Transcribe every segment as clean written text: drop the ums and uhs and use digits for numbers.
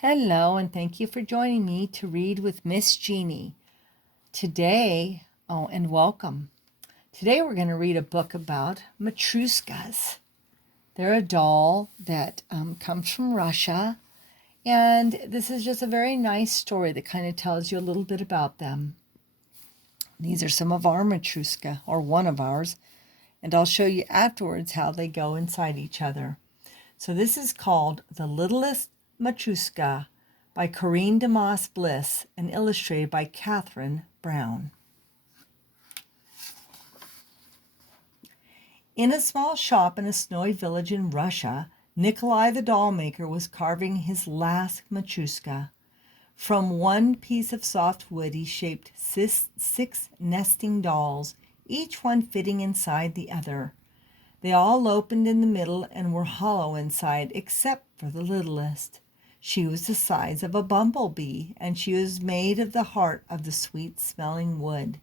Hello, and thank you for joining me to read with Miss Jeannie. Today, and welcome. Today we're going to read a book about Matryoshkas. They're a doll that comes from Russia, and this is just a very nice story that kind of tells you a little bit about them. These are some of our Matryoshka, or one of ours, and I'll show you afterwards how they go inside each other. So this is called The Littlest Matryoshka by Corinne DeMoss Bliss and illustrated by Catherine Brown. In a small shop in a snowy village in Russia, Nikolai the doll maker was carving his last Matryoshka. From one piece of soft wood he shaped six nesting dolls, each one fitting inside the other. They all opened in the middle and were hollow inside except for the littlest. She was the size of a bumblebee, and she was made of the heart of the sweet-smelling wood.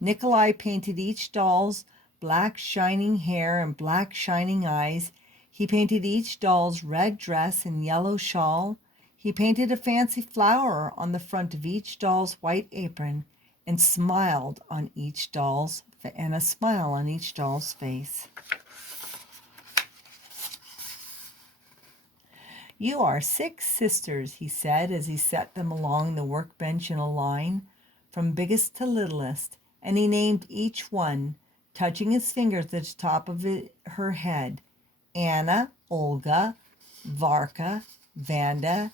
Nikolai painted each doll's black shining hair and black shining eyes. He painted each doll's red dress and yellow shawl. He painted a fancy flower on the front of each doll's white apron and a smile on each doll's face. "You are 6 sisters," he said as he set them along the workbench in a line, from biggest to littlest, and he named each one, touching his fingers at the top of her head: Anna, Olga, Varka, Vanda,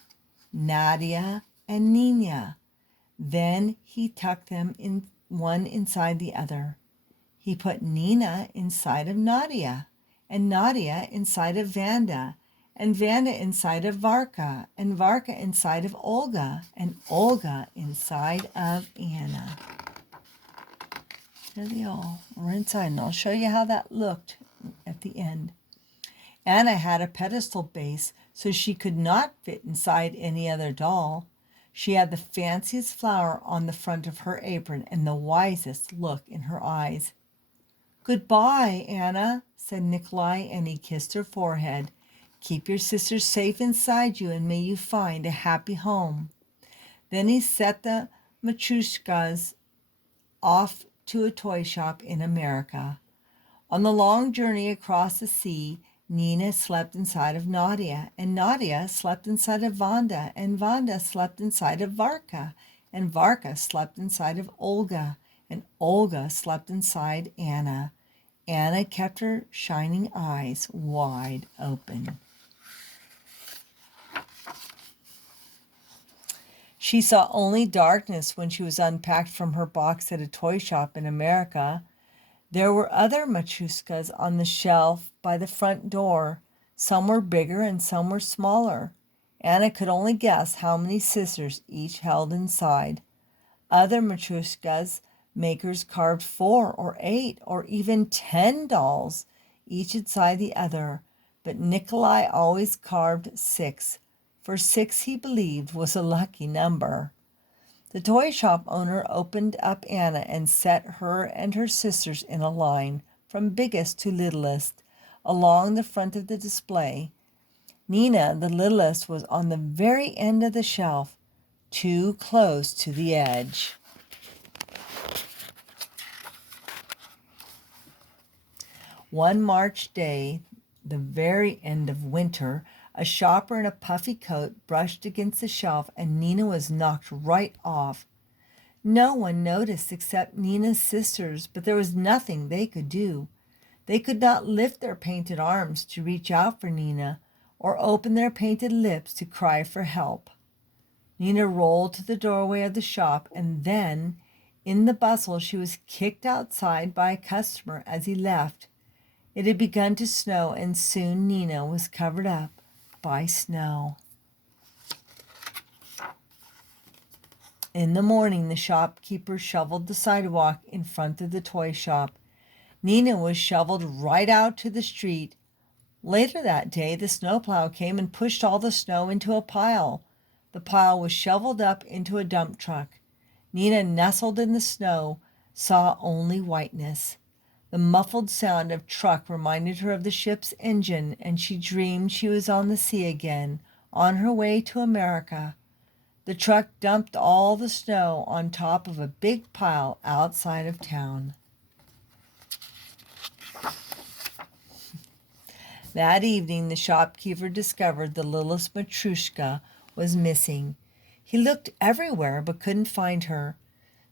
Nadia, and Nina. Then he tucked them in one inside the other. He put Nina inside of Nadia, and Nadia inside of Vanda, and Vanda inside of Varka, and Varka inside of Olga, and Olga inside of Anna. There they all were inside, and I'll show you how that looked at the end. Anna had a pedestal base, so she could not fit inside any other doll. She had the fanciest flower on the front of her apron and the wisest look in her eyes. "Goodbye, Anna," said Nikolai, and he kissed her forehead. "Keep your sisters safe inside you, and may you find a happy home." Then he set the Matryoshkas off to a toy shop in America. On the long journey across the sea, Nina slept inside of Nadia, and Nadia slept inside of Vanda, and Vanda slept inside of Varka, and Varka slept inside of Olga, and Olga slept inside Anna. Anna kept her shining eyes wide open. She saw only darkness when she was unpacked from her box at a toy shop in America. There were other Matryoshkas on the shelf by the front door. Some were bigger and some were smaller. Anna could only guess how many sisters each held inside. Other Matryoshkas makers carved 4 or 8 or even 10 dolls, each inside the other, but Nikolai always carved 6, for 6 he believed was a lucky number. The toy shop owner opened up Anna and set her and her sisters in a line, from biggest to littlest, along the front of the display. Nina, the littlest, was on the very end of the shelf, too close to the edge. One March day, the very end of winter, a shopper in a puffy coat brushed against the shelf, and Nina was knocked right off. No one noticed except Nina's sisters, but there was nothing they could do. They could not lift their painted arms to reach out for Nina, or open their painted lips to cry for help. Nina rolled to the doorway of the shop, and then, in the bustle, she was kicked outside by a customer as he left. It had begun to snow, and soon Nina was covered up by snow. In the morning, the shopkeeper shoveled the sidewalk in front of the toy shop. Nina was shoveled right out to the street. Later that day, the snowplow came and pushed all the snow into a pile. The pile was shoveled up into a dump truck. Nina, nestled in the snow, saw only whiteness. The muffled sound of truck reminded her of the ship's engine, and she dreamed she was on the sea again, on her way to America. The truck dumped all the snow on top of a big pile outside of town. That evening, the shopkeeper discovered the littlest Matryoshka was missing. He looked everywhere but couldn't find her.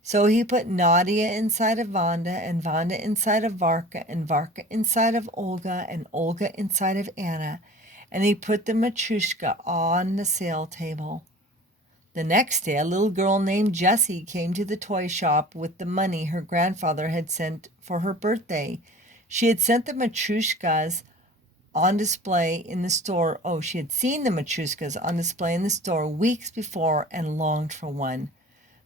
So he put Nadia inside of Vanda, and Vanda inside of Varka, and Varka inside of Olga, and Olga inside of Anna, and he put the Matryoshka on the sale table. The next day, a little girl named Jessie came to the toy shop with the money her grandfather had sent for her birthday. She had sent the Matryoshkas on display in the store. Oh, she had seen the Matryoshkas on display in the store weeks before and longed for one.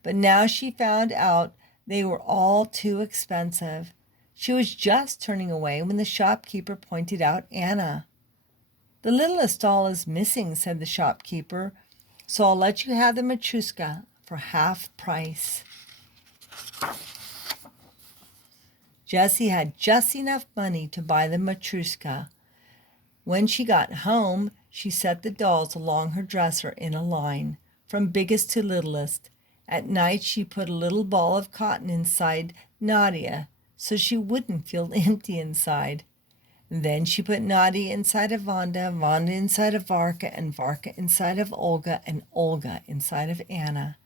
But now she found out they were all too expensive. She was just turning away when the shopkeeper pointed out Anna. "The littlest doll is missing," said the shopkeeper, "so I'll let you have the Matryoshka for half price." Jessie had just enough money to buy the Matryoshka. When she got home, she set the dolls along her dresser in a line, from biggest to littlest. At night, she put a little ball of cotton inside Nadia so she wouldn't feel empty inside. Then she put Nadia inside of Vanda, Vanda inside of Varka, and Varka inside of Olga, and Olga inside of Anna.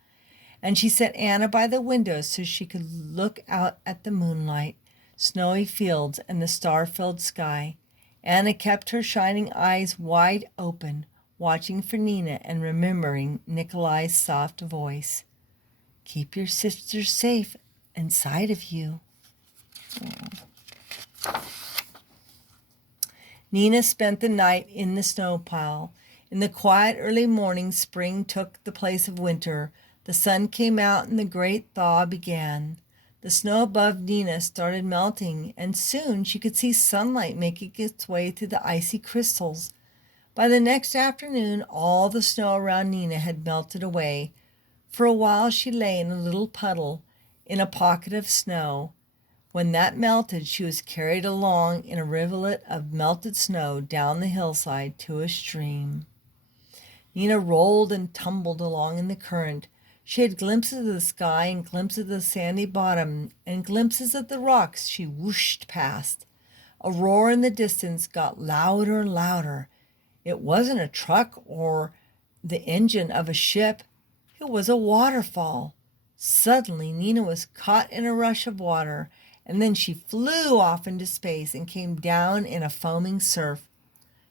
And she set Anna by the window so she could look out at the moonlight, snowy fields, and the star-filled sky. Anna kept her shining eyes wide open, watching for Nina and remembering Nikolai's soft voice. "Keep your sisters safe inside of you." Nina spent the night in the snow pile. In the quiet early morning, spring took the place of winter. The sun came out and the great thaw began. The snow above Nina started melting, and soon she could see sunlight making its way through the icy crystals. By the next afternoon, all the snow around Nina had melted away. For a while she lay in a little puddle in a pocket of snow. When that melted, she was carried along in a rivulet of melted snow down the hillside to a stream. Nina rolled and tumbled along in the current. She had glimpses of the sky and glimpses of the sandy bottom and glimpses of the rocks she whooshed past. A roar in the distance got louder and louder. It wasn't a truck or the engine of a ship. It was a waterfall. Suddenly, Nina was caught in a rush of water, and then she flew off into space and came down in a foaming surf.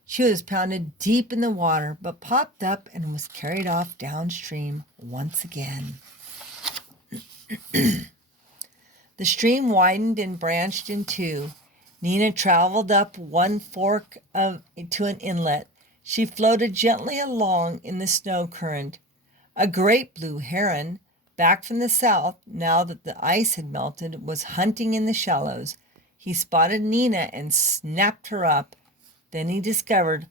She was pounded deep in the water, but popped up and was carried off downstream once again. The stream widened and branched in two. Nina traveled up one fork to an inlet. She floated gently along in the snow current. A great blue heron, back from the south, now that the ice had melted, was hunting in the shallows. He spotted Nina and snapped her up. Then he discovered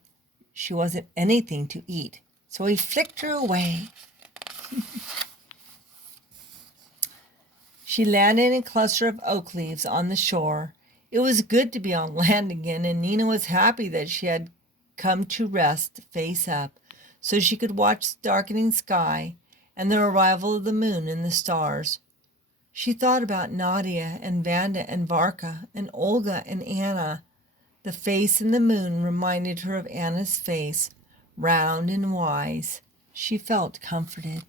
she wasn't anything to eat, so he flicked her away. She landed in a cluster of oak leaves on the shore. It was good to be on land again, and Nina was happy that she had come to rest face up, so she could watch the darkening sky and the arrival of the moon and the stars. She thought about Nadia and Vanda and Varka and Olga and Anna. The face in the moon reminded her of Anna's face, round and wise. She felt comforted.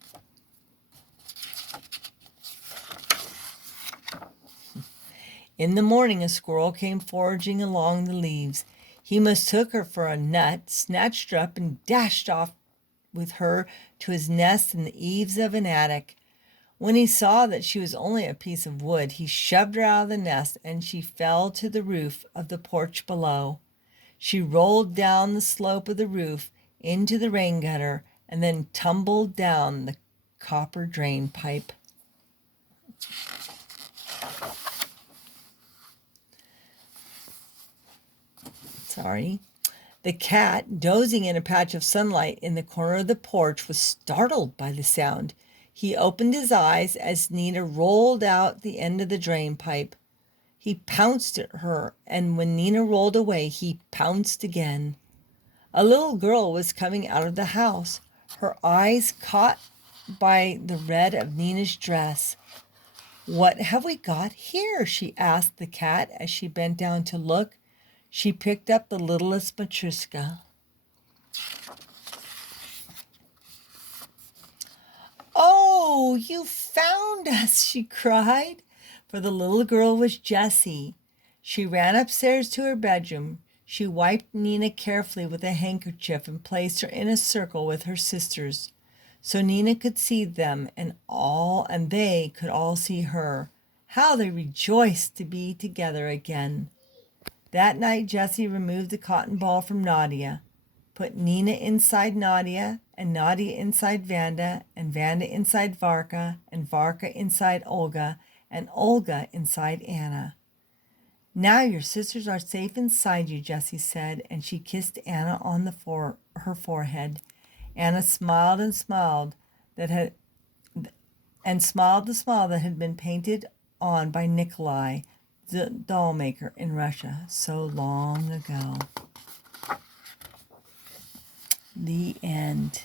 In the morning, a squirrel came foraging along the leaves. He mistook her for a nut, snatched her up, and dashed off with her to his nest in the eaves of an attic. When he saw that she was only a piece of wood, he shoved her out of the nest, and she fell to the roof of the porch below. She rolled down the slope of the roof into the rain gutter and then tumbled down the copper drain pipe. The cat, dozing in a patch of sunlight in the corner of the porch, was startled by the sound. He opened his eyes as Nina rolled out the end of the drain pipe. He pounced at her, and when Nina rolled away, he pounced again. A little girl was coming out of the house, her eyes caught by the red of Nina's dress. "What have we got here?" she asked the cat as she bent down to look. She picked up the littlest Matryoshka. "Oh, you found us," she cried, for the little girl was Jessie. She ran upstairs to her bedroom. She wiped Nina carefully with a handkerchief and placed her in a circle with her sisters, so Nina could see them and they could all see her. How they rejoiced to be together again. That night Jessie removed the cotton ball from Nadia, put Nina inside Nadia, and Nadia inside Vanda, and Vanda inside Varka, and Varka inside Olga, and Olga inside Anna. "Now your sisters are safe inside you," Jessie said, and she kissed Anna on her forehead. Anna smiled and smiled smiled the smile that had been painted on by Nikolai, the doll maker in Russia so long ago. The end.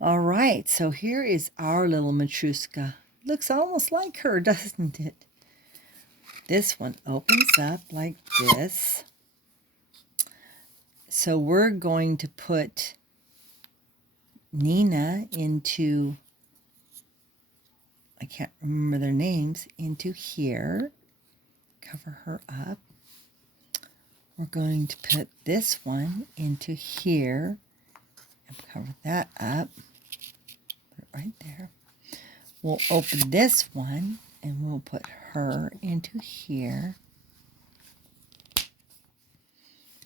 All right, so here is our little Matryoshka. Looks almost like her, doesn't it? This one opens up like this. So we're going to put Nina into, I can't remember their names, into here. Cover her up. We're going to put this one into here and cover that up. Put it right there. We'll open this one and we'll put her into here.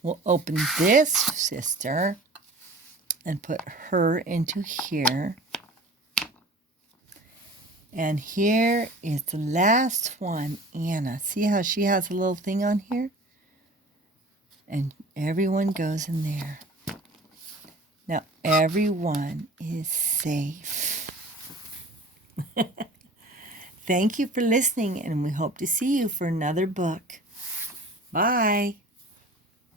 We'll open this sister and put her into here. And here is the last one, Anna. See how she has a little thing on here? And everyone goes in there. Now everyone is safe. Thank you for listening, and we hope to see you for another book. Bye.